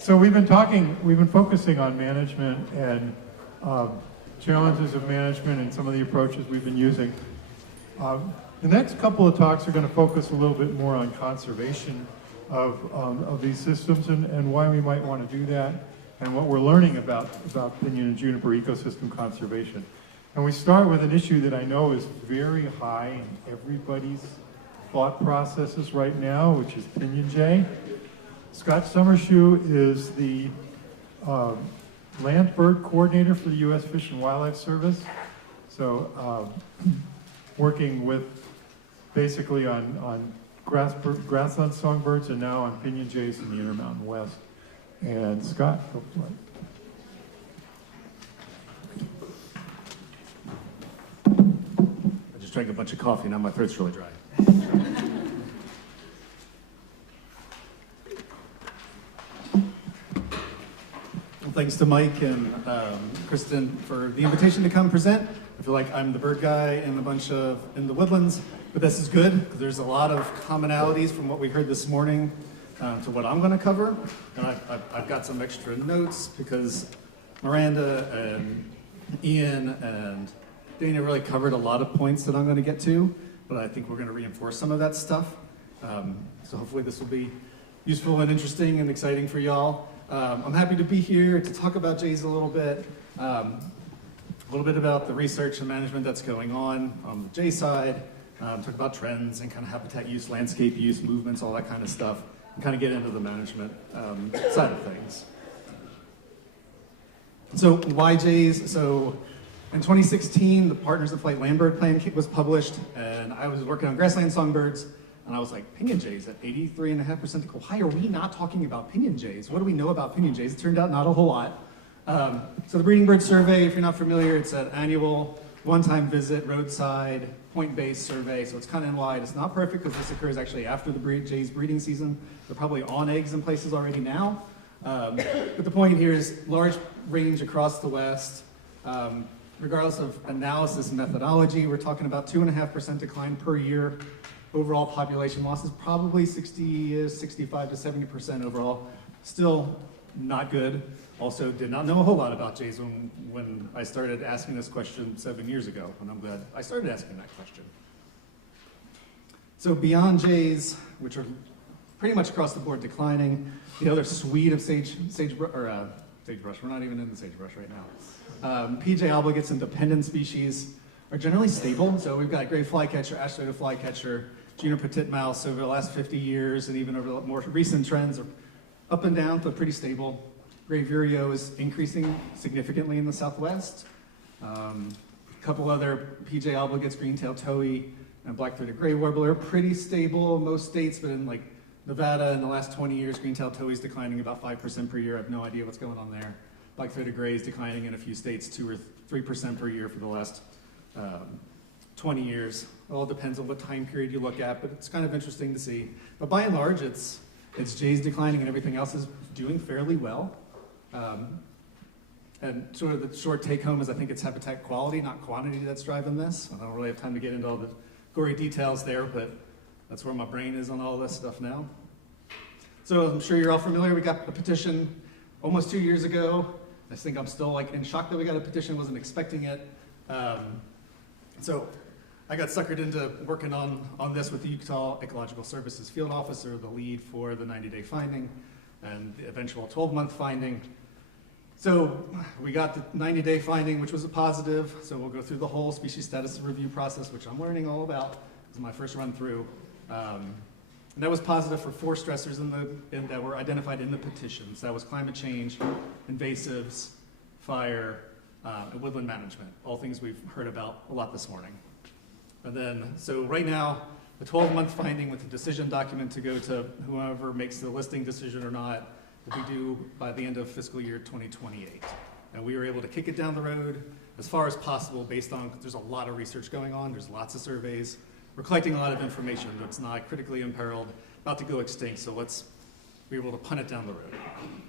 So we've been focusing on management and challenges of management and some of the approaches we've been using. The next couple of talks are going to focus a little bit more on conservation of these systems and why we might want to do that and what we're learning about Pinyon-Juniper ecosystem conservation. And we start with an issue that I know is very high in everybody's thought processes right now, which is pinyon jay. Scott Summershoe is the land bird coordinator for the U.S. Fish and Wildlife Service. So working with basically on grassland songbirds and now on pinyon jays in the Intermountain West. And Scott, go for it. I just drank a bunch of coffee, now my throat's really dry. Well, thanks to Mike and Kristen for the invitation to come present. I feel like I'm the bird guy in the Woodlands, but this is good because there's a lot of commonalities from what we heard this morning to what I'm going to cover. And I've got some extra notes because Miranda and Ian and Dana really covered a lot of points that I'm going to get to, but I think we're going to reinforce some of that stuff. So hopefully this will be useful and interesting and exciting for y'all. I'm happy to be here to talk about jays a little bit about the research and management that's going on the jay side, talk about trends and kind of habitat use, landscape use, movements, all that kind of stuff, and kind of get into the management side of things. So why jays? So in 2016, the Partners of Flight Landbird Plan was published, and I was working on grassland songbirds, and I was like, pinyon jays at 83.5%. Why are we not talking about pinyon jays? What do we know about pinyon jays? It turned out not a whole lot. So the Breeding Bird Survey, if you're not familiar, it's an annual one-time visit, roadside, point-based survey. So it's continent-wide. It's not perfect because this occurs actually after the jays breeding season. They're probably on eggs in places already now. But the point here is large range across the West. Regardless of analysis methodology, we're talking about 2.5% decline per year. Overall population loss is probably 65 to 70% overall. Still not good. Also did not know a whole lot about jays when I started asking this question 7 years ago, and I'm glad I started asking that question. So beyond jays, which are pretty much across the board declining, the other suite of sagebrush, we're not even in the sagebrush right now. PJ obligates and dependent species are generally stable. So we've got gray flycatcher, ash-throated flycatcher, juniper titmouse over the last 50 years, and even over the more recent trends are up and down, but pretty stable. Gray vireo is increasing significantly in the Southwest. A couple other PJ obligates, green-tailed towhee, and black-throated gray warbler, pretty stable in most states, but in like Nevada in the last 20 years, green-tailed towhee is declining about 5% per year. I have no idea what's going on there. Black-throated gray is declining in a few states 2 or 3% per year for the last 20 years. It all depends on what time period you look at, but it's kind of interesting to see. But by and large, it's jays declining and everything else is doing fairly well. And sort of the short take home is I think it's habitat quality, not quantity, that's driving this. I don't really have time to get into all the gory details there, but that's where my brain is on all this stuff now. So I'm sure you're all familiar. We got a petition almost 2 years ago. I think I'm still like in shock that we got a petition, wasn't expecting it. So I got suckered into working on this with the Utah Ecological Services Field Officer, the lead for the 90-day finding and the eventual 12-month finding. So we got the 90-day finding, which was a positive. So we'll go through the whole species status review process, which I'm learning all about. This is my first run through. And that was positive for 4 stressors that were identified in the petition. So that was climate change, invasives, fire, and woodland management, all things we've heard about a lot this morning. And then, so right now, the 12-month finding with the decision document to go to whoever makes the listing decision or not will be due by the end of fiscal year 2028. And we were able to kick it down the road as far as possible based on, there's a lot of research going on, there's lots of surveys. We're collecting a lot of information that's not critically imperiled, about to go extinct, so let's be able to punt it down the road,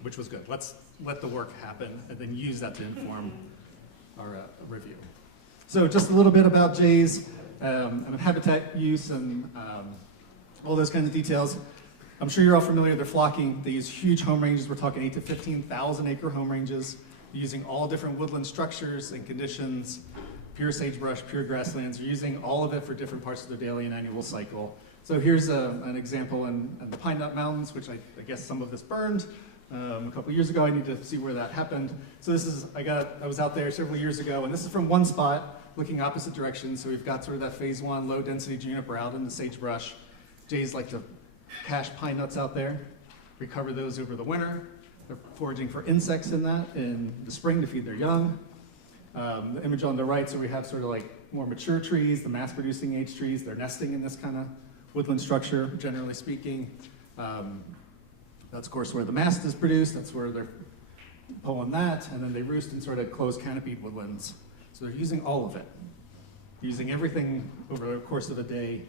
which was good. Let's let the work happen and then use that to inform our review. So just a little bit about jays and habitat use and all those kinds of details. I'm sure you're all familiar, they're flocking. They use huge home ranges. We're talking 8 to 15,000 acre home ranges, using all different woodland structures and conditions, pure sagebrush, pure grasslands. They're using all of it for different parts of their daily and annual cycle. So here's an example in the Pine Nut Mountains, which I guess some of this burned a couple years ago. I need to see where that happened. So this is, I was out there several years ago, and this is from one spot looking opposite directions. So we've got sort of that phase 1 low density juniper out in the sagebrush. Jays like to cache pine nuts out there, recover those over the winter. They're foraging for insects in that in the spring to feed their young. The image on the right, so we have sort of like more mature trees, the mass producing age trees. They're nesting in this kind of woodland structure, generally speaking. That's of course where the mast is produced. That's where they're pulling that, and then they roost in sort of closed canopied woodlands. So they're using all of it, using everything over the course of a day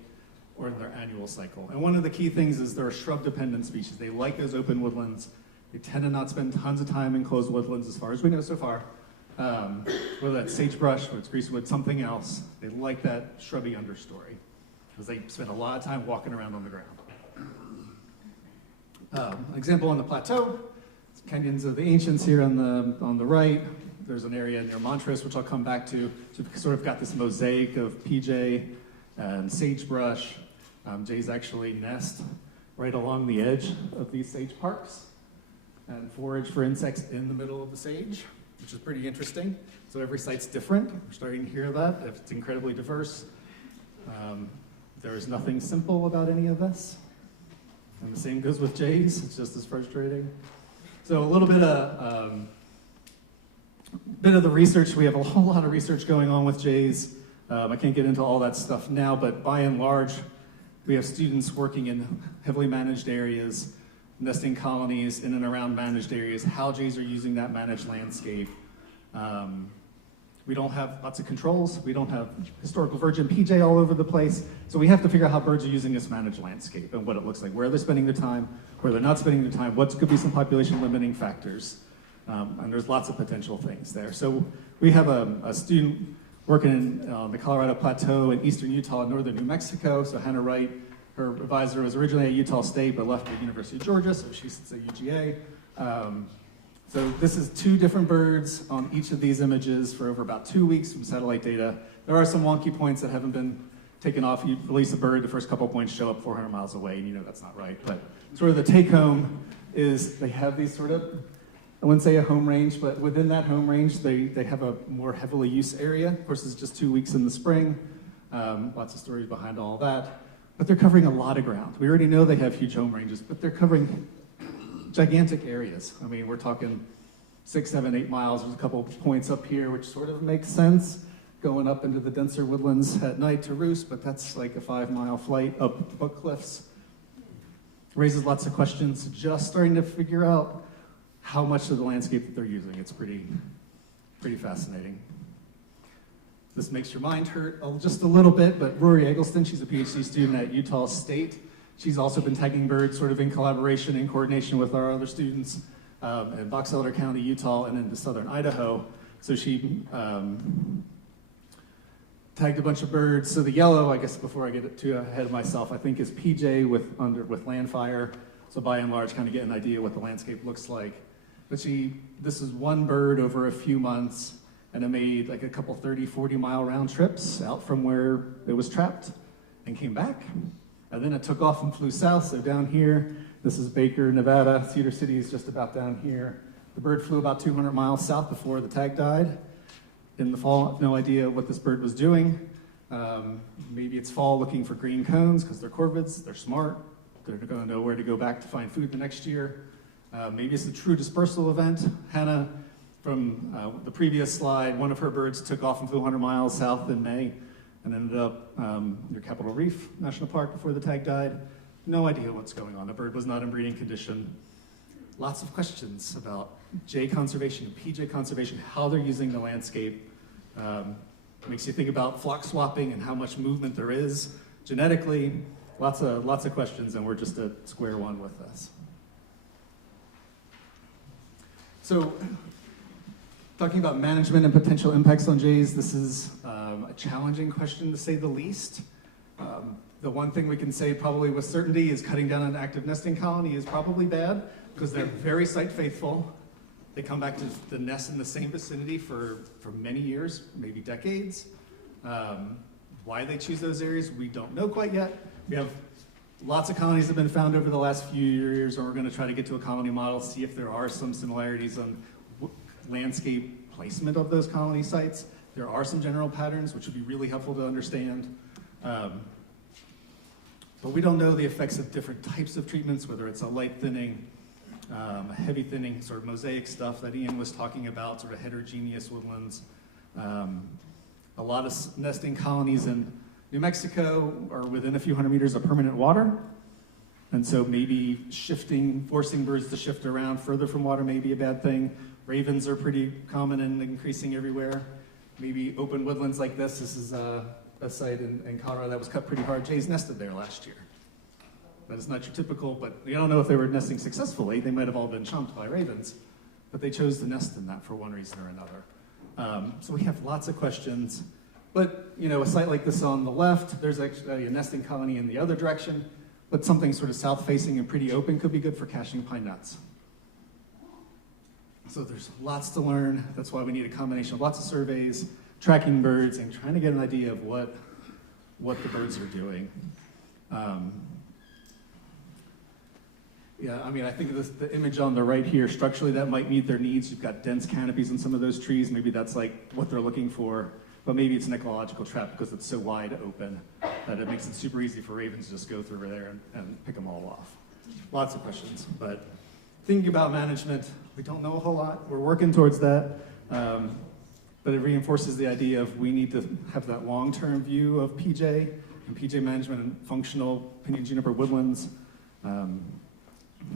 or in their annual cycle. And one of the key things is they're a shrub-dependent species. They like those open woodlands. They tend to not spend tons of time in closed woodlands, as far as we know so far. Whether that's sagebrush, whether it's greasewood, something else, they like that shrubby understory because they spend a lot of time walking around on the ground. An example on the plateau, canyons of the ancients here on the right. There's an area near Montrose, which I'll come back to. So we've sort of got this mosaic of PJ and sagebrush. Jays actually nest right along the edge of these sage parks and forage for insects in the middle of the sage, which is pretty interesting. So every site's different. We're starting to hear that. It's incredibly diverse. There is nothing simple about any of this. And the same goes with jays. It's just as frustrating. So a little bit of the research. We have a whole lot of research going on with jays. I can't get into all that stuff now, but by and large, we have students working in heavily managed areas, nesting colonies in and around managed areas, how jays are using that managed landscape. We don't have lots of controls. We don't have historical virgin PJ all over the place. So we have to figure out how birds are using this managed landscape and what it looks like, where they're spending their time, where they're not spending their time, what could be some population limiting factors. And there's lots of potential things there. So we have a student working on the Colorado Plateau in eastern Utah and northern New Mexico. So Hannah Wright, her advisor, was originally at Utah State, but left at University of Georgia, so she sits at UGA. So this is 2 different birds on each of these images for over about 2 weeks from satellite data. There are some wonky points that haven't been taken off. You release a bird, the first couple points show up 400 miles away, and you know that's not right. But sort of the take home is they have these sort of, I wouldn't say a home range, but within that home range, they have a more heavily used area. Of course, it's just 2 weeks in the spring. Lots of stories behind all that. But they're covering a lot of ground. We already know they have huge home ranges, but they're covering gigantic areas. I mean, we're talking 6, 7, 8 miles. There's a couple points up here, which sort of makes sense, going up into the denser woodlands at night to roost, but that's like a 5-mile flight up book cliffs. Raises lots of questions, just starting to figure out how much of the landscape that they're using. It's pretty fascinating. This makes your mind hurt just a little bit, but Rory Eggleston, she's a PhD student at Utah State. She's also been tagging birds sort of in collaboration, in coordination with our other students in Box Elder County, Utah, and into southern Idaho. So she tagged a bunch of birds. So the yellow, I guess before I get too ahead of myself, I think is PJ with land fire. So by and large, kind of get an idea what the landscape looks like. But this is one bird over a few months, and it made like a couple 30, 40-mile round trips out from where it was trapped and came back. And then it took off and flew south, so down here, this is Baker, Nevada. Cedar City is just about down here. The bird flew about 200 miles south before the tag died. In the fall, I have no idea what this bird was doing. Maybe it's fall looking for green cones because they're corvids, they're smart. They're gonna know where to go back to find food the next year. Maybe it's a true dispersal event. Hannah, from the previous slide, one of her birds took off and flew 100 miles south in May and ended up near Capitol Reef National Park before the tag died. No idea what's going on. The bird was not in breeding condition. Lots of questions about jay conservation, PJ conservation, how they're using the landscape. Makes you think about flock swapping and how much movement there is genetically. Lots of questions, and we're just at square one with this. So, talking about management and potential impacts on jays, this is a challenging question to say the least. The one thing we can say probably with certainty is cutting down an active nesting colony is probably bad because they're very site faithful. They come back to the nest in the same vicinity for many years, maybe decades. Why they choose those areas, we don't know quite yet. We have lots of colonies that have been found over the last few years, and we're going to try to get to a colony model, see if there are some similarities on landscape placement of those colony sites. There are some general patterns, which would be really helpful to understand. But we don't know the effects of different types of treatments, whether it's a light thinning, a heavy thinning, sort of mosaic stuff that Ian was talking about, sort of heterogeneous woodlands. A lot of nesting colonies in New Mexico are within a few hundred meters of permanent water. And so maybe forcing birds to shift around further from water may be a bad thing. Ravens are pretty common and increasing everywhere. Maybe open woodlands like this. This is a site in Colorado that was cut pretty hard. Jays nested there last year. That is not your typical, but we don't know if they were nesting successfully. They might have all been chomped by ravens, but they chose to nest in that for one reason or another. So we have lots of questions. But a site like this on the left, there's actually a nesting colony in the other direction, but something sort of south-facing and pretty open could be good for caching pine nuts. So there's lots to learn. That's why we need a combination of lots of surveys, tracking birds, and trying to get an idea of what the birds are doing. Yeah, I mean, I think of the image on the right here, structurally that might meet their needs. You've got dense canopies in some of those trees. Maybe that's like what they're looking for, but maybe it's an ecological trap because it's so wide open that it makes it super easy for ravens to just go through there and pick them all off. Lots of questions, but thinking about management, we don't know a whole lot. We're working towards that, but it reinforces the idea of we need to have that long-term view of PJ and PJ management and functional Pinyon-Juniper woodlands.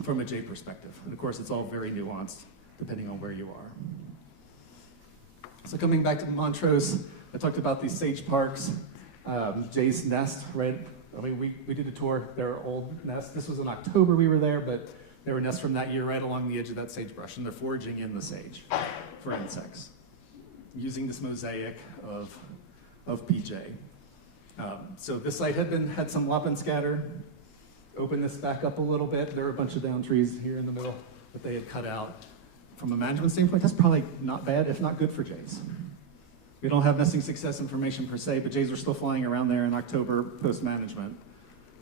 From a jay perspective. And of course, it's all very nuanced depending on where you are. So coming back to Montrose, I talked about these sage parks. Jay's nest, right? I mean, we did a tour, their old nest. This was in October we were there, but there were nests from that year right along the edge of that sagebrush, and they're foraging in the sage for insects, using this mosaic of PJ. So this site had some lop and scatter. Open this back up a little bit. There are a bunch of down trees here in the middle that they had cut out. From a management standpoint, that's probably not bad, if not good for jays. We don't have nesting success information per se, but jays were still flying around there in October post-management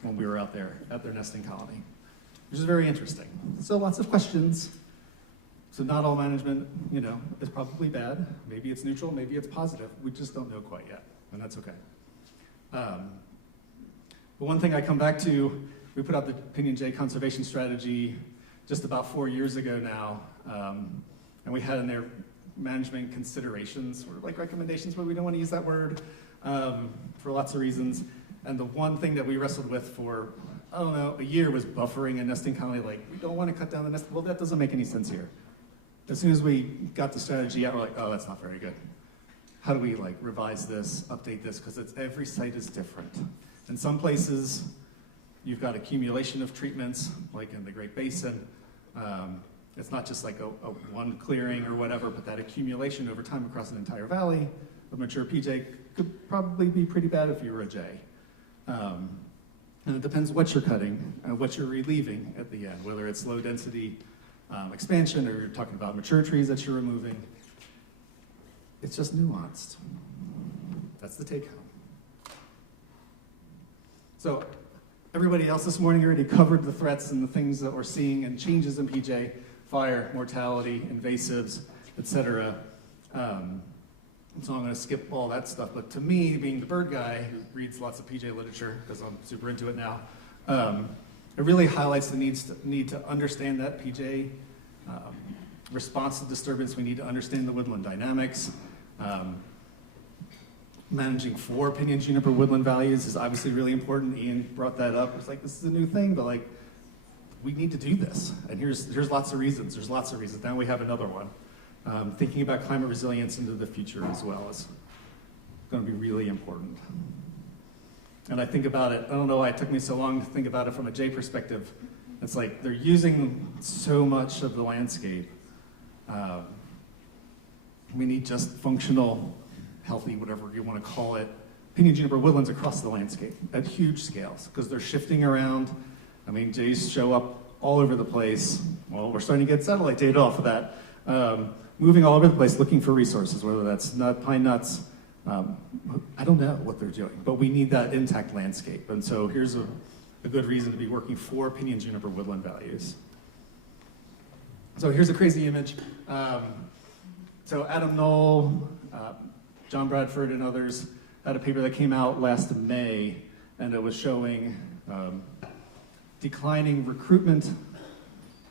when we were out there at their nesting colony, which is very interesting. So lots of questions. So not all management, is probably bad. Maybe it's neutral, maybe it's positive. We just don't know quite yet, and that's okay. But one thing I come back to, we put out the Pinyon Jay conservation strategy just about 4 years ago now, and we had in there management considerations, sort of like recommendations, but we don't want to use that word for lots of reasons. And the one thing that we wrestled with for, a year was buffering a nesting colony. Like, we don't want to cut down the nest. Well, that doesn't make any sense here. As soon as we got the strategy out, we're like, oh, that's not very good. How do we revise this, update this? Because every site is different. In some places, you've got accumulation of treatments, like in the Great Basin. It's not just like a one clearing or whatever, but that accumulation over time across an entire valley of mature PJ could probably be pretty bad if you were a jay. And it depends what you're cutting, what you're relieving at the end, whether it's low density expansion or you're talking about mature trees that you're removing. It's just nuanced. That's the take home. So everybody else this morning already covered the threats and the things that we're seeing and changes in PJ, fire, mortality, invasives, etc. So I'm going to skip all that stuff. But to me, being the bird guy who reads lots of PJ literature, because I'm super into it now, it really highlights the need to understand that PJ response to disturbance. We need to understand the woodland dynamics. Managing for Pinyon-Juniper woodland values is obviously really important. Ian brought that up. It's like, this is a new thing, but we need to do this. And here's lots of reasons. There's lots of reasons. Now we have another one. Thinking about climate resilience into the future as well is going to be really important. And I think about it, I don't know why it took me so long to think about it from a jay perspective. It's like they're using so much of the landscape. We need just functional, healthy, whatever you want to call it, Pinyon-Juniper woodlands across the landscape at huge scales because they're shifting around. I mean, jays show up all over the place. Well, we're starting to get satellite data off of that. Moving all over the place looking for resources, whether that's pine nuts. I don't know what they're doing, but we need that intact landscape. And so here's a good reason to be working for Pinyon-Juniper woodland values. So here's a crazy image. So Adam Knoll, John Bradford, and others had a paper that came out last May, and it was showing declining recruitment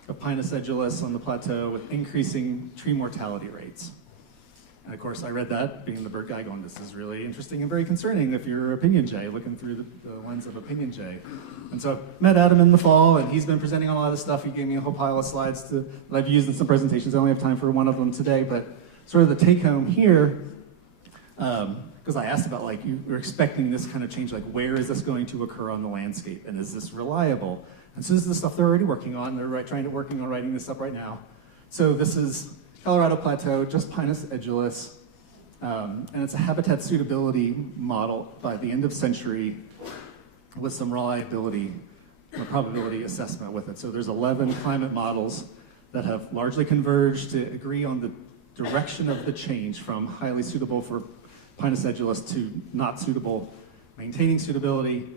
of Pinus edulis on the plateau with increasing tree mortality rates. And of course, I read that, being the bird guy, going, this is really interesting and very concerning if you're a pinyon jay, looking through the lens of a pinyon jay. And so I met Adam in the fall, and he's been presenting on a lot of this stuff. He gave me a whole pile of slides that I've used in some presentations. I only have time for one of them today, but sort of the take home here, because I asked about, like, you were expecting this kind of change, like, where is this going to occur on the landscape, and is this reliable? And so this is the stuff they're already working on. They're working on writing this up right now. So this is Colorado Plateau, just Pinus edulis, and it's a habitat suitability model by the end of century with some reliability or probability assessment with it. So there's 11 climate models that have largely converged to agree on the direction of the change from highly suitable for Pinus edulis to not suitable, maintaining suitability,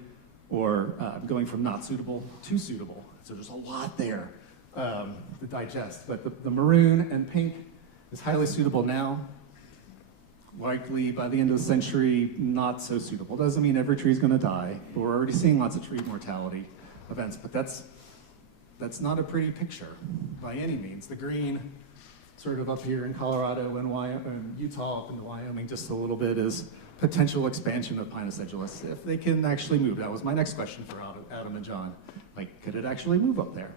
or going from not suitable to suitable. So there's a lot there to digest. But the maroon and pink is highly suitable now. Likely by the end of the century, not so suitable. Doesn't mean every tree is going to die, but we're already seeing lots of tree mortality events. But that's not a pretty picture by any means. The green, sort of up here in Colorado and Utah, up into Wyoming just a little bit, is potential expansion of Pinus edulis, if they can actually move. That was my next question for Adam and John. Like, could it actually move up there?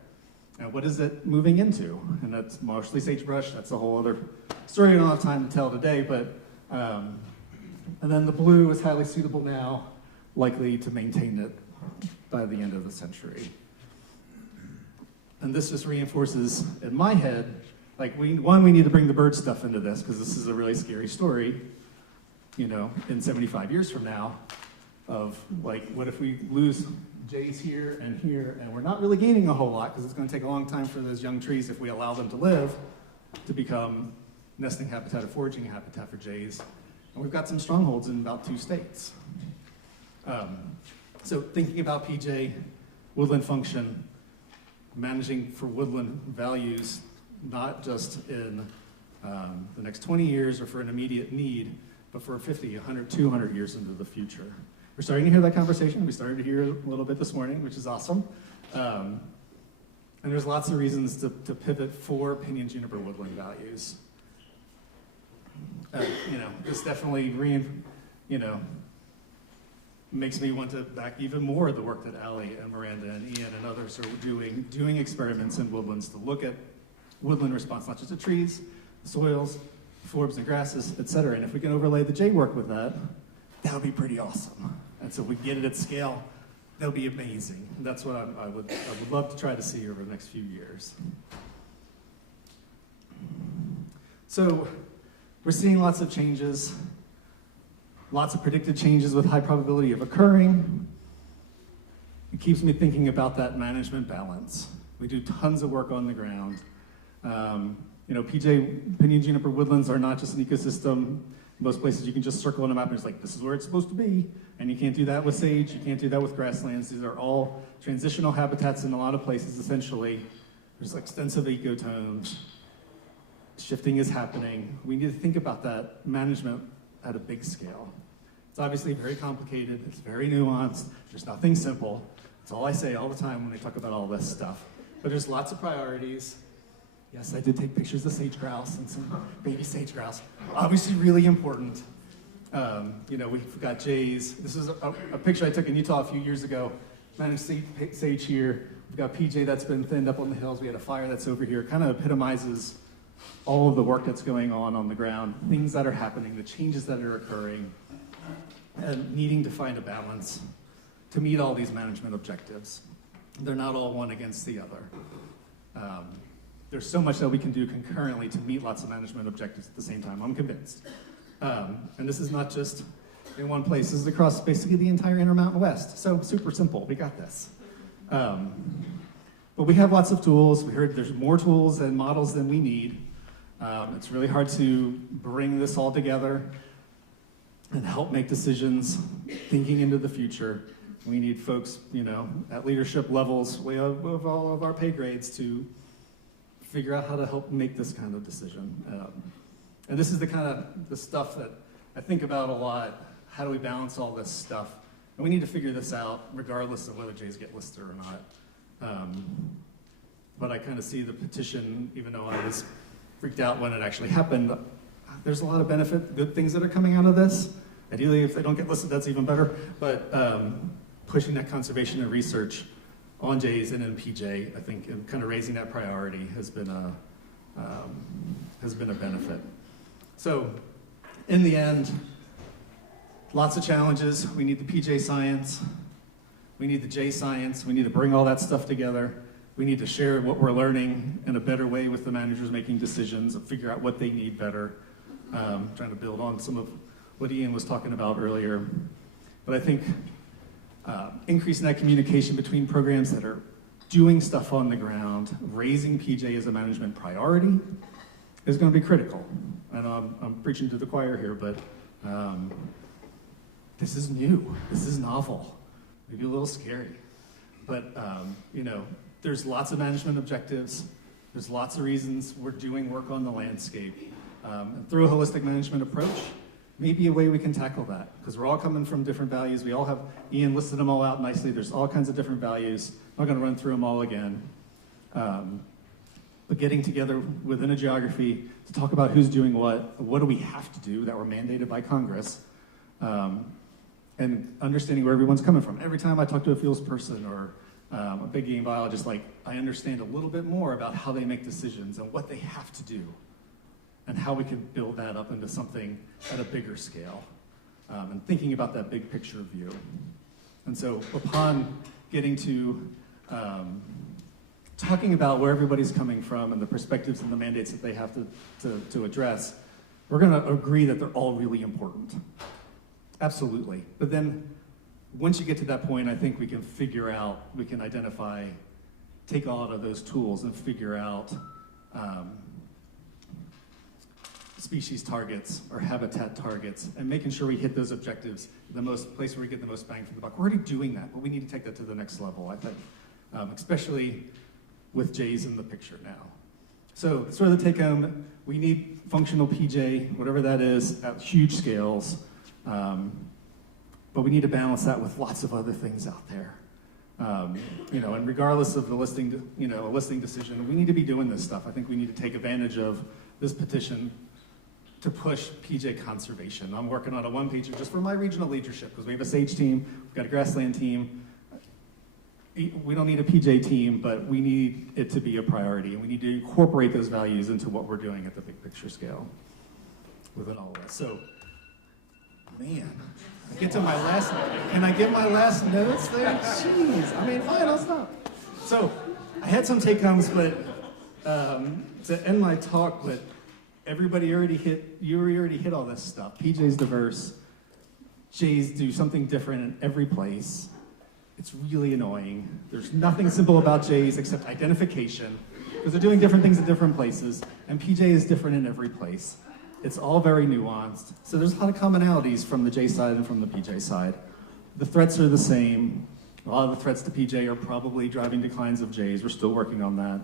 And what is it moving into? And that's mostly sagebrush. That's a whole other story I don't have time to tell today, but, and then the blue is highly suitable now, likely to maintain it by the end of the century. And this just reinforces in my head, like, we need to bring the bird stuff into this, because this is a really scary story, you know, in 75 years from now, of, like, what if we lose jays here, and we're not really gaining a whole lot, because it's going to take a long time for those young trees, if we allow them to live, to become nesting habitat or foraging habitat for jays. And we've got some strongholds in about 2 states. So thinking about PJ, woodland function, managing for woodland values, not just in the next 20 years or for an immediate need, but for 50, 100, 200 years into the future. We're starting to hear that conversation. We started to hear it a little bit this morning, which is awesome. And there's lots of reasons to pivot for Pinyon-Juniper woodland values. You know, this definitely, makes me want to back even more the work that Allie and Miranda and Ian and others are doing experiments in woodlands to look at woodland response, not just to trees, soils, forbs and grasses, et cetera. And if we can overlay the jay work with that, that would be pretty awesome. And so if we get it at scale, that'll be amazing. And that's what I would love to try to see over the next few years. So we're seeing lots of changes, lots of predicted changes with high probability of occurring. It keeps me thinking about that management balance. We do tons of work on the ground. Pinyon-Juniper woodlands are not just an ecosystem. Most places you can just circle on a map and it's like, this is where it's supposed to be. And you can't do that with sage, you can't do that with grasslands. These are all transitional habitats in a lot of places, essentially. There's extensive ecotones. Shifting is happening. We need to think about that management at a big scale. It's obviously very complicated, it's very nuanced, there's nothing simple. That's all I say all the time when I talk about all this stuff. But there's lots of priorities. Yes, I did take pictures of sage grouse and some baby sage grouse. Obviously really important. We've got jays. This is a picture I took in Utah a few years ago. Managed sage here. We've got PJ that's been thinned up on the hills. We had a fire that's over here. Kind of epitomizes all of the work that's going on the ground, things that are happening, the changes that are occurring, and needing to find a balance to meet all these management objectives. They're not all one against the other. There's so much that we can do concurrently to meet lots of management objectives at the same time, I'm convinced. And this is not just in one place. This is across basically the entire Intermountain West. So super simple, we got this. But we have lots of tools. We heard there's more tools and models than we need. It's really hard to bring this all together and help make decisions thinking into the future. We need folks, at leadership levels, way above all of our pay grades to figure out how to help make this kind of decision. And this is the stuff that I think about a lot. How do we balance all this stuff? And we need to figure this out regardless of whether Jays get listed or not. But I kind of see the petition, even though I was freaked out when it actually happened, there's a lot of benefit, good things that are coming out of this. Ideally, if they don't get listed, that's even better. But pushing that conservation and research on Jays and in PJ, I think, and kind of raising that priority has been a benefit. So, in the end, lots of challenges. We need the PJ science. We need the J science. We need to bring all that stuff together. We need to share what we're learning in a better way with the managers making decisions and figure out what they need better. Trying to build on some of what Ian was talking about earlier. But I think increasing that communication between programs that are doing stuff on the ground, raising PJ as a management priority, is going to be critical. I know I'm preaching to the choir here, but this is new. This is novel. Maybe a little scary. But, there's lots of management objectives. There's lots of reasons we're doing work on the landscape. And through a holistic management approach, maybe a way we can tackle that, because we're all coming from different values. We all have, Ian listed them all out nicely. There's all kinds of different values. I'm not going to run through them all again. But getting together within a geography to talk about who's doing what do we have to do that we're mandated by Congress, and understanding where everyone's coming from. Every time I talk to a fields person or a big game biologist, I understand a little bit more about how they make decisions and what they have to do, and how we can build that up into something at a bigger scale, and thinking about that big picture view. And so upon getting to talking about where everybody's coming from and the perspectives and the mandates that they have to address, we're going to agree that they're all really important. Absolutely. But then once you get to that point, I think we can identify, take all of those tools and figure out species targets or habitat targets, and making sure we hit those objectives, the place where we get the most bang for the buck. We're already doing that, but we need to take that to the next level, I think, especially with Jays in the picture now. So sort of the take home, we need functional PJ, whatever that is, at huge scales, but we need to balance that with lots of other things out there. And regardless of the listing, a listing decision, we need to be doing this stuff. I think we need to take advantage of this petition to push PJ conservation. I'm working on a one-pager just for my regional leadership, because we have a sage team, we've got a grassland team. We don't need a PJ team, but we need it to be a priority, and we need to incorporate those values into what we're doing at the big picture scale within all of that. So, man, get to my last, can I get my last notes there? Jeez, fine, I'll stop. So, I had some take-homes, but to end my talk, but everybody already hit all this stuff. PJ's diverse. Jays do something different in every place. It's really annoying. There's nothing simple about Jays except identification, because they're doing different things at different places, and PJ is different in every place. It's all very nuanced. So there's a lot of commonalities from the J side and from the PJ side. The threats are the same. A lot of the threats to PJ are probably driving declines of Jays. We're still working on that.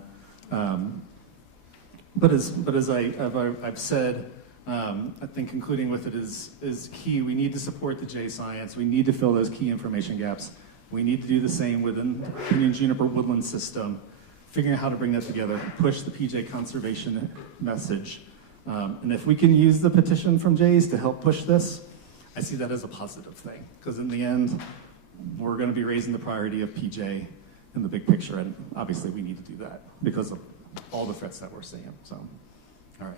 But as I've said, I think concluding with it is key. We need to support the J science. We need to fill those key information gaps. We need to do the same within the Pinyon-Juniper woodland system, figuring out how to bring that together, push the PJ conservation message. And if we can use the petition from Jays to help push this, I see that as a positive thing, because in the end, we're going to be raising the priority of PJ in the big picture, and obviously we need to do that because of all the threats that we're seeing. So, all right.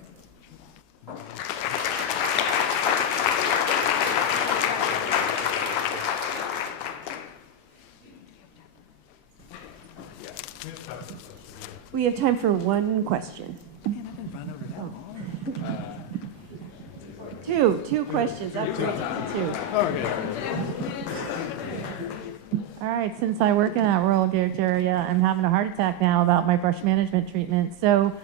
We have time for one question. Man, I've been running over that long. Two questions. That's two. Okay. All right, since I work in that rural Garrett area, I'm having a heart attack now about my brush management treatment. So,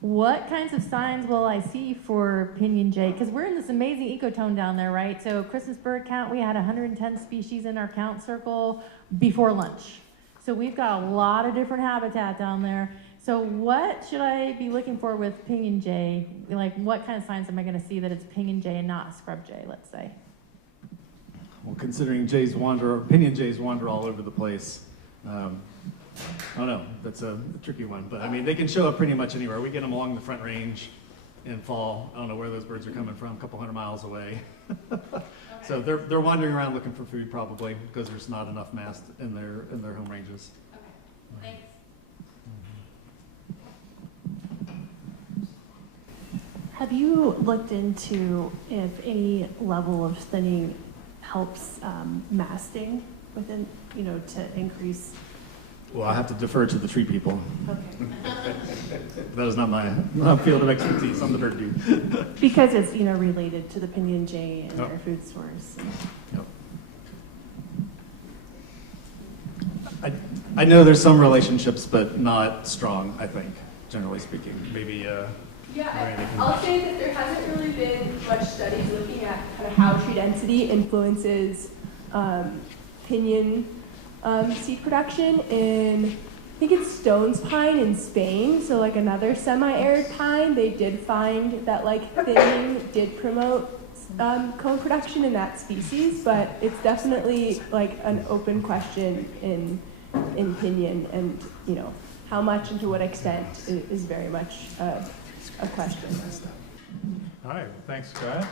what kinds of signs will I see for Pinyon Jay? Because we're in this amazing ecotone down there, right? So Christmas bird count, we had 110 species in our count circle before lunch. So we've got a lot of different habitat down there. So what should I be looking for with Pinyon Jay? Like, what kind of signs am I going to see that it's Pinyon Jay and not a scrub jay, let's say? Well, considering Pinyon jays wander all over the place, I don't know, that's a tricky one. But I mean, they can show up pretty much anywhere. We get them along the Front Range in fall. I don't know where those birds are coming from, a couple hundred miles away. So they're wandering around looking for food probably because there's not enough mast in their home ranges. Okay, thanks. Have you looked into if any level of thinning helps masting within, to increase? Well, I have to defer to the tree people. Okay. That is not my field of expertise. I'm the bird dude. Because it's, related to the pinyon jay and Yep. their food source. Yep. I know there's some relationships, but not strong, I think, generally speaking. Maybe, I'll say that there hasn't really been much studies looking at kind of how tree density influences pinyon seed production in, I think it's Stone's pine in Spain, so like another semi-arid pine. They did find that like thinning did promote cone production in that species, but it's definitely like an open question in pinyon, and how much and to what extent is very much a question. All right, well, thanks, Scott.